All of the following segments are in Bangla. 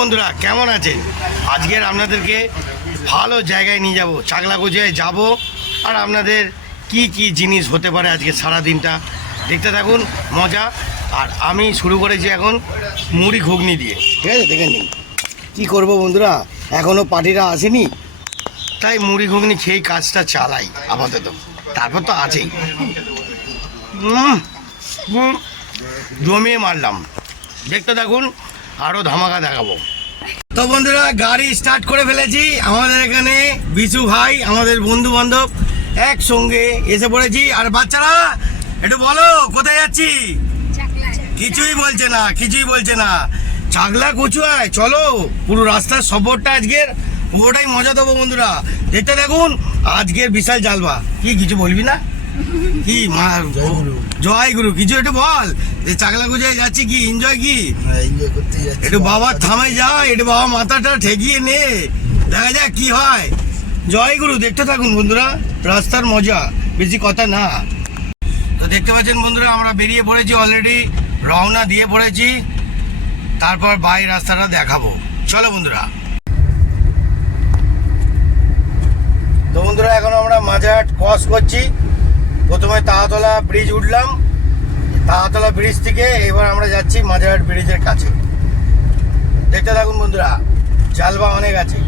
বন্ধুরা, কেমন আছেন? আজকের আপনাদেরকে ভালো জায়গায় নিয়ে যাব। চাকলা গোজায় যাব। আর আপনাদের কি কি জিনিস হতে পারে আজকে সারা দিনটা দেখতে থাকুন, মজা। আর আমি শুরু করেছি এখন মুড়ি ঘুগনি দিয়ে। ঠিক আছে, দেখে নিন। কী করব বন্ধুরা? এখনও পার্টিরা আসেনি। তাই মুড়ি ঘুগনি খেয়েই কাজটা চালাই, আপাতত। তারপর তো আছেই। জমিয়ে মারলাম। দেখতে থাকুন আরও ধামাকা দেখাবো। তো বন্ধুরা, গাড়ি স্টার্ট করে ফেলেছি। আমাদের এখানে বিশু ভাই, আমাদের বন্ধু বান্ধব একসঙ্গে এসে পড়েছি। আর বাচ্চারা, একটু বলো, কোথায় যাচ্ছি? কিছুই বলছে না, কিছুই বলছে না। চাগলা কচুয়ায়, চলো, পুরো রাস্তার সফরটা আজকের। পুরোটাই মজা দেবো বন্ধুরা। দেখতে দেখুন, আজকের বিশাল জালবা। কি, কিছু বলবি না? কি মা জয় গুরু কিছু একটু বল। যে চাকলা গুজায় যাচ্ছি কি? এনজয় কি? একটু বাবা থামে যা একটু বাবা মাথাটা ঠেকিয়ে নে। দেখা যাক কি হয়। জয় গুরু দেখতে থাকুন বন্ধুরা রাস্তার মজা বেশি কথা না। তো দেখতে পাচ্ছেন বন্ধুরা আমরা বেরিয়ে পড়েছি অলরেডি রওনা দিয়ে পড়েছি। তারপর বাই রাস্তাটা দেখাবো। চলো বন্ধুরা। তো বন্ধুরা এখন আমরা মাঝাট ক্রস করছি। প্রথমে তাহাতলা ব্রিজ উঠলাম। তাহাতলা ব্রিজ থেকে এবার আমরা যাচ্ছি মাঝেরহাট ব্রিজের কাছে। দেখতে থাকুন বন্ধুরা জালবা অনেক আছে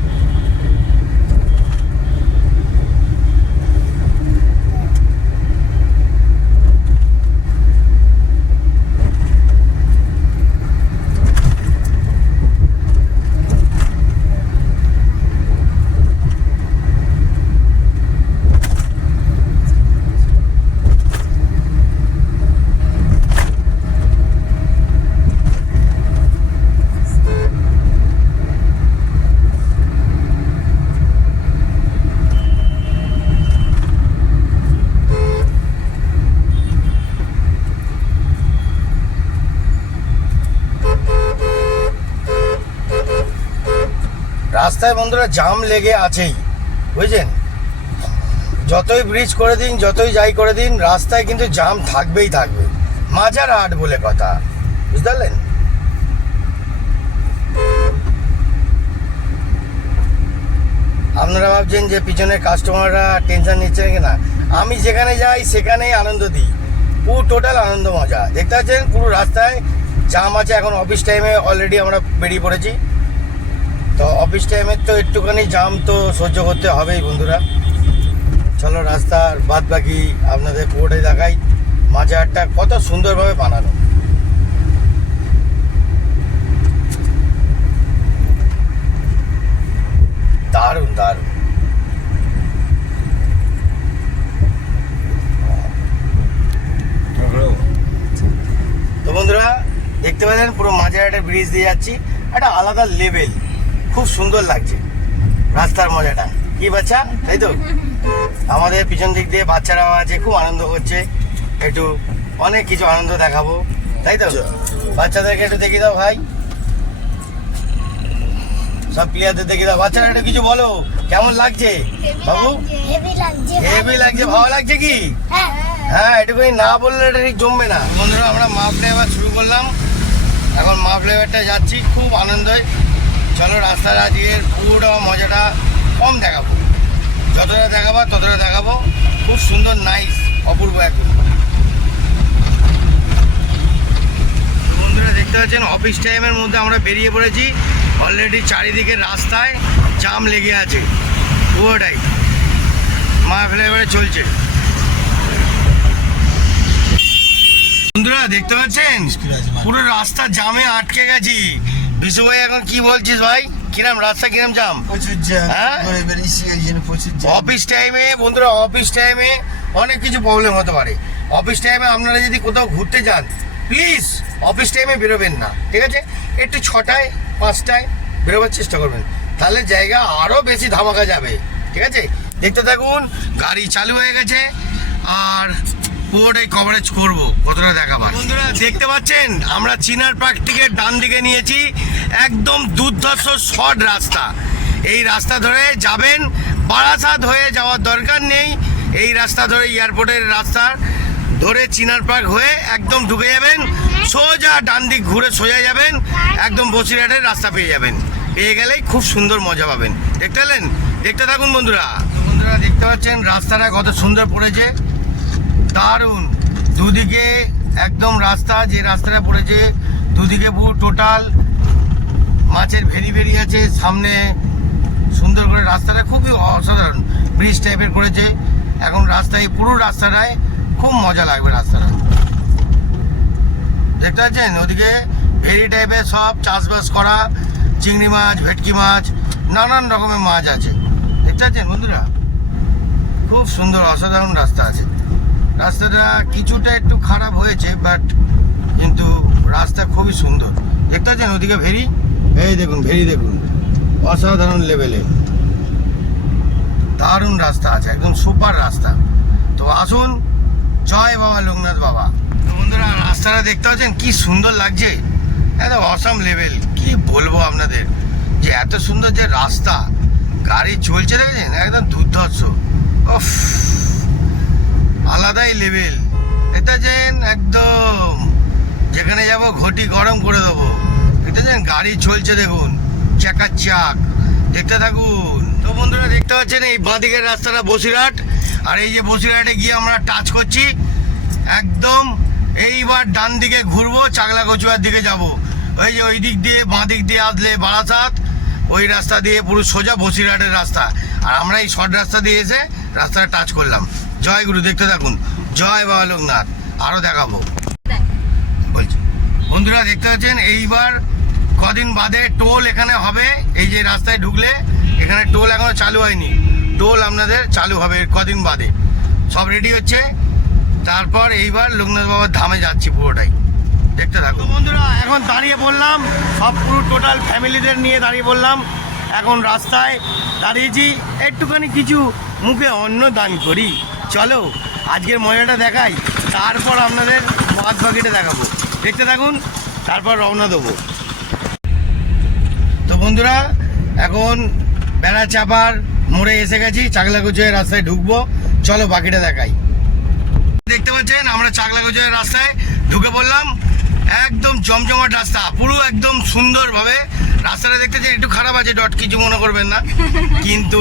রাস্তায় বন্ধুরা জাম লেগে আছেই, বুঝছেন? যতই ব্রিজ করে দিন, যতই যাই করে দিন, রাস্তায় কিন্তু জাম থাকবেই থাকবে। মাজার হাট বলে কথা, বুঝতে পারলেন? আপনারা ভাবছেন যে পিছনে কাস্টমাররা টেনশন নিচ্ছে কি না আমি যেখানে যাই, সেখানেই আনন্দ দিই। পুরো টোটাল আনন্দ মজা। দেখতে পাচ্ছেন, পুরো রাস্তায় জাম আছে। এখন অফিস টাইমে অলরেডি আমরা বেরিয়ে পড়েছি। তো অফিস টাইমের তো একটুখানি জাম তো সহ্য করতে হবেই বন্ধুরা। চলো রাস্তার বাদ বাকি আপনাদের পুরোটাই দেখাই। মাজারটা কত সুন্দরভাবে বানানো। দারুণ দারুণ। তো বন্ধুরা, দেখতে পেলেন পুরো মাঝে একটা ব্রিজ দিয়ে যাচ্ছি। একটা আলাদা লেভেল খুব সুন্দর লাগছে। রাস্তার মজাটা। কি বাচ্চা? তাই তো? আমাদের পিছন দিক দিয়ে বাচ্চারাও আছে খুব আনন্দ করছে। একটু অনেক কিছু আনন্দ দেখাবো। তাই তো? বাচ্চাদেরকে একটু দেখিয়ে দাও ভাই। সব প্লেয়ারদের দেখিয়ে দাও। বাচ্চারা একটু কিছু বলো। কেমন লাগছে? বাবু? হেভি লাগছে ভালো লাগছে কি? হ্যাঁ। হ্যাঁ এটুকুনি না বললে এটা ঠিক জমবে না। বন্ধুরা আমরা মা ফ্লেভার শুরু করলাম। এখন মা ফ্লেভারটা যাচ্ছি খুব আনন্দই চলো রাস্তার আজকের পুরো মজাটা কম দেখাবো। যতটা দেখাবো ততটা দেখাবো। খুব সুন্দর নাইস অপূর্ব একদম বন্ধুরা দেখতে পাচ্ছেন অফিস টাইমের মধ্যে আমরা বেরিয়ে পড়েছি। অলরেডি চারিদিকে রাস্তায় জাম লেগে আছে। পুরোটাই। মা ফ্লেভারে চলছে। বন্ধুরা দেখতে পাচ্ছেন? পুরো রাস্তা জামে আটকে গেছি। বিশু ভাই এখন কি বলছিস ভাই? কিরাম রাস্তা কিরাম জাম প্রচুর জ্যাম প্রচুর অফিস টাইমে বন্ধুরা অফিস টাইমে অনেক কিছু প্রবলেম হতে পারে। অফিস টাইমে আপনারা যদি কোথাও ঘুরতে যান প্লিজ অফিস টাইমে বেরোবেন না ঠিক আছে? একটু ছটায় পাঁচটায় বেরোবার চেষ্টা করবেন। তাহলে জায়গা আরও বেশি ধামাকা যাবে ঠিক আছে? দেখতে থাকুন গাড়ি চালু হয়ে গেছে আর পুরোটাই কভারেজ করব। কতটা দেখাবার? বন্ধুরা, দেখতে পাচ্ছেন? আমরা চিনার পার্ক থেকে ডান দিকে নিয়েছি। একদম দুর্ধর্ষ শর্ট রাস্তা। এই রাস্তা ধরে যাবেন, বারাসাত হয়ে যাওয়ার দরকার নেই। এই রাস্তা ধরে এয়ারপোর্টের রাস্তার ধরে চিনার পার্ক হয়ে একদম ঢুকে যাবেন। সোজা ডান দিক ঘুরে সোজা যাবেন। একদম বসিরহাটের রাস্তা পেয়ে যাবেন। পেয়ে গেলেই খুব সুন্দর মজা পাবেন। দেখতে পেলেন? দেখতে থাকুন বন্ধুরা। বন্ধুরা, দেখতে পাচ্ছেন? রাস্তাটা কত সুন্দর পড়েছে। দারুণ। দুদিকে একদম রাস্তা, যে রাস্তাটা পড়েছে, দুদিকে পুরো টোটাল মাছের ভেরি ভেরি আছে। সামনে সুন্দর করে রাস্তাটা খুবই অসাধারণ। ব্রিজ টাইপের করেছে। এখন রাস্তায়, পুরো রাস্তাটায় খুব মজা লাগবে রাস্তাটা। দেখতে পাচ্ছেন? ওদিকে ভেরি টাইপের সব চাষবাস করা, চিংড়ি মাছ, ভেটকি মাছ, নানান রকমের মাছ আছে। দেখতে পাচ্ছেন বন্ধুরা? খুব সুন্দর, অসাধারণ রাস্তা আছে। রাস্তাটা কিছুটা একটু খারাপ হয়েছে বাট কিন্তু রাস্তা খুবই সুন্দর। দেখতে পাচ্ছেন ওদিকে ভেরি? এই দেখুন, ভেরি দেখুন। অসাধারণ লেভেলে দারুণ রাস্তা আছে, একদম সুপার রাস্তা। তো আসুন, জয় বাবা লোকনাথ বাবা। বন্ধুরা, রাস্তাটা দেখতে পাচ্ছেন, কি সুন্দর লাগছে। একদম অসাম লেভেল কি বলব আপনাদের? যে এত সুন্দর যে রাস্তা, গাড়ি চলছে দেখেছেন? একদম দুর্ধর্ষ। অফ আলাদাই লেভেল এটা যেন একদম, যেখানে যাব ঘটি গরম করে দেবো। এটা যেন গাড়ি চলছে দেখুন, চাকার চাক। দেখতে থাকুন। তো বন্ধুরা, দেখতে পাচ্ছেন এই বাঁদিকের রাস্তাটা বসিরহাট। আর এই যে বসিরহাটে গিয়ে আমরা টাচ করছি। একদম এইবার ডান দিকে ঘুরবো চাকলা কচুয়ার দিকে যাব। ওই যে ওই দিক দিয়ে, বাঁ দিক দিয়ে আসলে বারাসাত। ওই রাস্তা দিয়ে পুরো সোজা বসিরহাটের রাস্তা। আর আমরা এই শর্ট রাস্তা দিয়ে এসে রাস্তাটা টাচ করলাম। জয় গুরু, দেখতে থাকুন। জয় বাবা লোকনাথ। আরও দেখাবো। বলছি। বন্ধুরা, দেখতে পাচ্ছেন? এইবার কদিন বাদে টোল এখানে হবে। এই যে রাস্তায় ঢুকলে, এখানে টোল এখনও চালু হয়নি। টোল আপনাদের চালু হবে কদিন বাদে। সব রেডি হচ্ছে। তারপর এইবার লোকনাথ বাবার ধামে যাচ্ছি পুরোটাই। দেখতে থাকো বন্ধুরা, এখন দাঁড়িয়ে পড়লাম সব পুরো টোটাল ফ্যামিলিদের নিয়ে দাঁড়িয়ে পড়লাম এখন রাস্তায় দাঁড়িয়েছি। একটুখানি কিছু মুখে অন্ন দান করি। চলো, আজকের মজাটা দেখাই। তারপর আপনাদের বাদ বাকিটা দেখাবো। দেখতে থাকুন, তারপর রওনা দেবো। তো বন্ধুরা, এখন বেড়া চাপার মোড়ে এসে গেছি চাকলাকুচের রাস্তায় ঢুকবো। চলো বাকিটা দেখাই। দেখতে পাচ্ছেন, আমরা চাকলাকুচের রাস্তায় ঢুকে পড়লাম। একদম জমজমাট রাস্তা, পুরো একদম সুন্দরভাবে। রাস্তাটা দেখতে একটু খারাপ আছে, ডট, কিছু মনে করবেন না। কিন্তু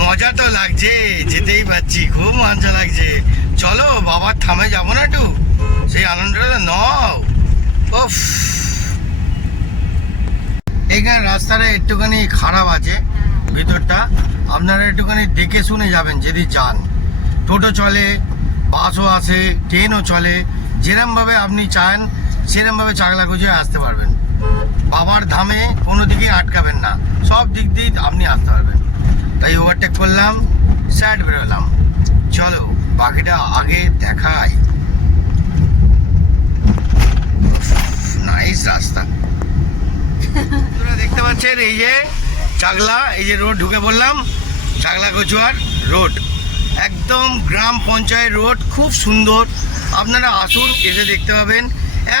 মজা তো লাগছে, যেতেই পাচ্ছি খুব মজা লাগছে। চলো, বাবার থামে যাব না একটু। সেই আনন্দটা নাও। ওফ এখানে রাস্তাটা একটুখানি খারাপ আছে, ভিতরটা। আপনারা একটুখানি দেখে শুনে যাবেন, যদি যান টোটো চলে, বাসও আসে, ট্রেনও চলে, যেরমভাবে আপনি চান, সেরমভাবে চাকলা গুছিয়ে আসতে পারবেন। বাবার ধামে কোনো দিকে আটকাবেন না। সব দিক দিয়ে আপনি আসতে পারবেন। তাই ওভারটেক করলাম সাইড বেরোলাম। চলো, বাকিটা আগে দেখাই। নাইস রাস্তা। আপনারা দেখতে পাচ্ছেন এই যে চাগলা এই যে রোড ঢুকে বললাম চাগলা কচুয়ার রোড। একদম গ্রাম পঞ্চায়েত রোড, খুব সুন্দর। আপনারা আসুন, এসে দেখতে পাবেন।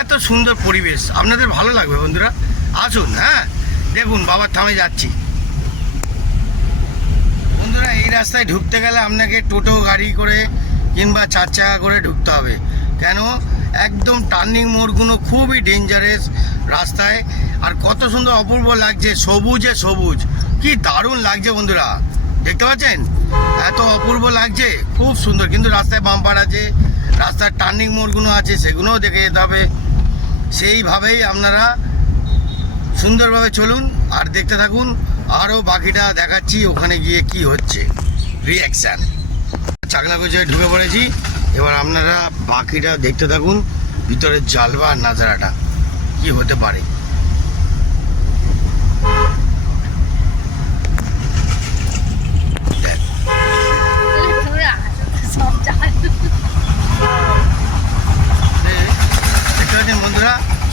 এত সুন্দর পরিবেশ। আপনাদের ভালো লাগবে বন্ধুরা। আসুন হ্যাঁ? দেখুন, বাবার থামে যাচ্ছি। বন্ধুরা এই রাস্তায় ঢুকতে গেলে আপনাকে টোটো, গাড়ি করে কিংবা চার চাকা করে ঢুকতে হবে। কেন? একদম টার্নিং মোড়গুলো খুবই ডেঞ্জারাস রাস্তায়। আর কত সুন্দর অপূর্ব লাগছে, সবুজে সবুজ। কি দারুণ লাগছে বন্ধুরা। দেখতে পাচ্ছেন? এত অপূর্ব লাগছে, খুব সুন্দর। কিন্তু রাস্তায় বাম্পার আছে, রাস্তার টার্নিং মোড়গুলো আছে, সেগুলোও দেখে যেতে হবে। সেইভাবেই আপনারা সুন্দরভাবে চলুন আর দেখতে থাকুন। আরও বাকিটা দেখাচ্ছি, ওখানে গিয়ে কি হচ্ছে। রিয়াকশান চাকলা গুছিয়ে ঢুকে পড়েছি। এবার আপনারা বাকিটা দেখতে থাকুন, ভিতরে জালবা আর নাজারাটা। কি হতে পারে?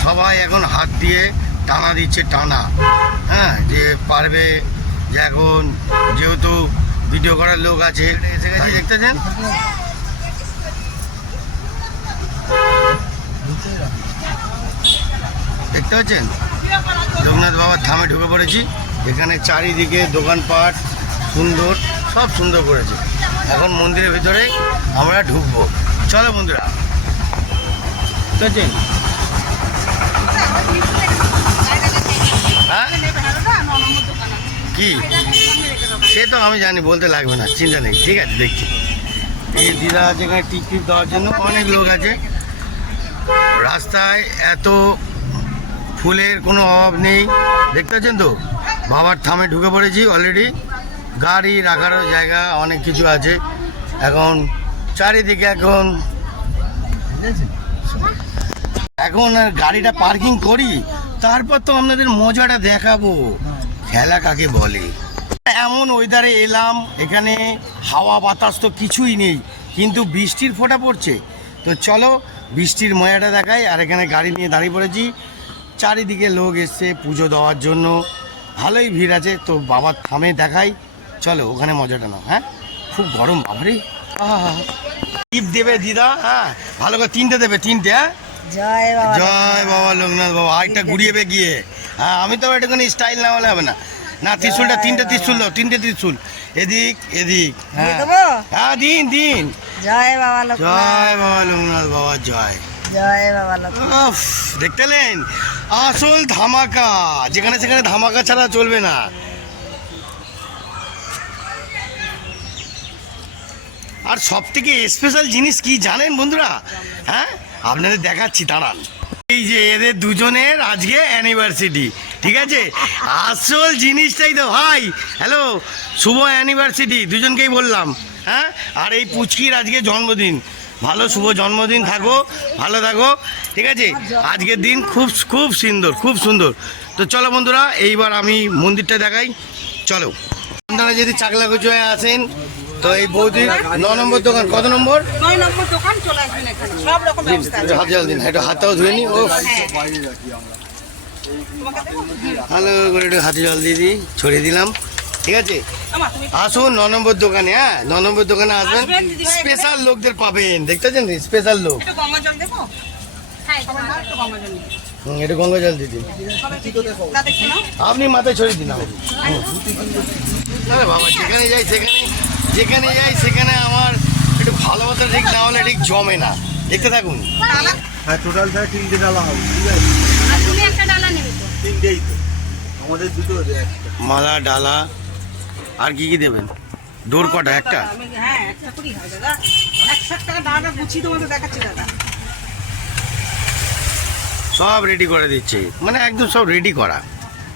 সবাই এখন হাত দিয়ে টানা দিচ্ছে টানা। হ্যাঁ যে পারবে যে এখন যেহেতু ভিডিও করার লোক আছে এসে গেছে দেখতে পাচ্ছেন দেখতে পাচ্ছেন? লোকনাথ বাবার থামে ঢুকে পড়েছি। এখানে চারিদিকে দোকানপাট সুন্দর সব সুন্দর করেছে। এখন মন্দিরের ভিতরে আমরা ঢুকবো। চলো বন্ধুরা। বুঝতে হ্যাঁ কি? সে তো আমি জানি, বলতে লাগবে না, চিন্তা নেই, ঠিক আছে, দেখছি। এই দিদা আছে এখানে টিপ দেওয়ার জন্য, অনেক লোক আছে। রাস্তায় এত ফুলের কোনো অভাব নেই, দেখতে পাচ্ছেন তো? বাবার থামে ঢুকে পড়েছি অলরেডি গাড়ি রাখারও জায়গা, অনেক কিছু আছে। এখন চারিদিকে এখন এখন আর গাড়িটা পার্কিং করি? তারপর তো আপনাদের মজাটা দেখাবো। খেলা কাকে বলে? এমন ওয়েদারে এলাম এখানে হাওয়া বাতাস তো কিছুই নেই কিন্তু বৃষ্টির ফোঁটা পড়ছে। তো চলো বৃষ্টির মজাটা দেখাই আর এখানে গাড়ি নিয়ে দাঁড়িয়ে পড়েছি। চারিদিকে লোক এসছে পুজো দেওয়ার জন্য। ভালোই ভিড় আছে তো বাবার থামে দেখাই। চলো ওখানে মজাটা নাও হ্যাঁ? খুব গরম বাবারে টিপ দেবে দিদা হ্যাঁ? ভালো করে তিনটে দেবে তিনটে হ্যাঁ? জয় বাবা জয় বাবা লোকনাথ বাবা আরেকটা ঘুরিয়ে বে গিয়ে। হ্যাঁ আমি তো এটা কোনো স্টাইল না হলে হবে না। না ত্রিশুলটা তিনটে ত্রিশুল দাও তিনটে ত্রিশুল। এদিক এদিক হ্যাঁ। হ্যাঁ দিন দিন। জয় বাবা জয় বাবা লোকনাথ বাবা জয়। জয় বাবা লোক উফ, আসল ধামাকা যেখানে সেখানে ধামাকা ছাড়া চলবে না। আর সব থেকে স্পেশাল জিনিস কি জানেন বন্ধুরা? হ্যাঁ আপনাদের দেখাচ্ছি দাঁড়ান। এই যে এদের দুজনের আজকে অ্যানিভার্সিটি ঠিক আছে? আসল জিনিসটাই তো, ভাই হ্যালো শুভ অ্যানিভার্সিটি দুজনকেই বললাম হ্যাঁ? আর এই পুচকির আজকে জন্মদিন, ভালো শুভ জন্মদিন থাকো, ভালো থাকো, ঠিক আছে? আজকের দিন খুব খুব সুন্দর খুব সুন্দর। তো চলো বন্ধুরা, এইবার আমি মন্দিরটা দেখাই, চলো। আপনারা যদি চাকলা কুচুয়ায় আসেন তো এই বৌদির ন নম্বর দোকান কত নম্বর? নয় নম্বর দোকান চলে আসবেন এখানে। সব রকম ব্যবস্থা আছে। একটু হাত জল দিন একটু হাতটাও ধুয়ে নি ও? ভালো করে একটু হাতে জল দিয়ে দিই ছড়িয়ে দিলাম। ঠিক আছে? আসুন ন নম্বর দোকানে হ্যাঁ? ন নম্বর দোকানে আসবেন। স্পেশাল লোকদের পাবেন। দেখতে পাচ্ছেন স্পেশাল লোক। একটু গঙ্গা জল সবাই দাদা। আপনি মাথায় ছড়িয়ে দিন বাবা যেখানে যাই সেখানে যেখানে যাই সেখানে আমার একটু ভালোবাসা ঠিক না হলে ঠিক জমে না। দেখতে থাকুন। হ্যাঁ টোটাল স্যার তিনটে ডালা হবে ঠিক আছে? তুমি একটা ডালা নেবে তো। তিনটেই তো। আমাদের দুটো মালা ডালা আর কি কি দেবেন? ডোর কটা একটা? হ্যাঁ একটা করেই হয় দাদা। একশো টাকা ডালাটা গুছিয়ে তোমাদের দেখাচ্ছি দাদা। সব রেডি করে দিচ্ছে। মানে একদম সব রেডি করা।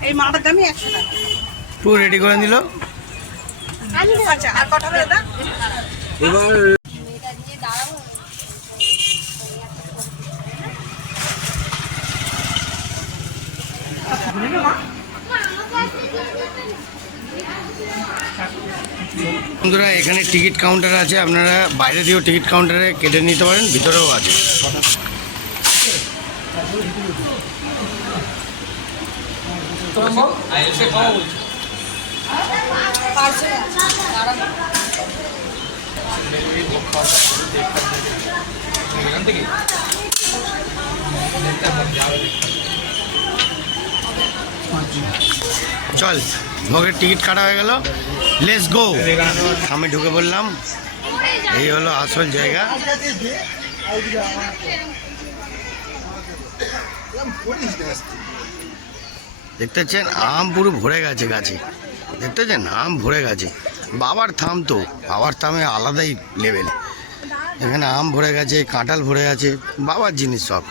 এই মাটার দামই একশো টাকা। পুরো রেডি করে দিল? আচ্ছা আর কটা দাদা এবার বন্ধুরা এখানে টিকিট কাউন্টার আছে। আপনারা বাইরে দিয়েও টিকিট কাউন্টারে কেটে নিতে পারেন ভিতরেও আছে। চল, ভোগের টিকিট কাটা হয়ে গেল। লেস গো আমি ঢুকে পড়লাম। এই হলো আসল জায়গা। দেখতে পাচ্ছেন? আম পুরো ভরে গেছে গাছে। দেখতে পাচ্ছেন আম ভরে গেছে। বাবার থাম তো, বাবার থামে আলাদাই লেভেল এখানে আম ভরে গেছে, কাঁঠাল ভরে গেছে, বাবার জিনিস সব।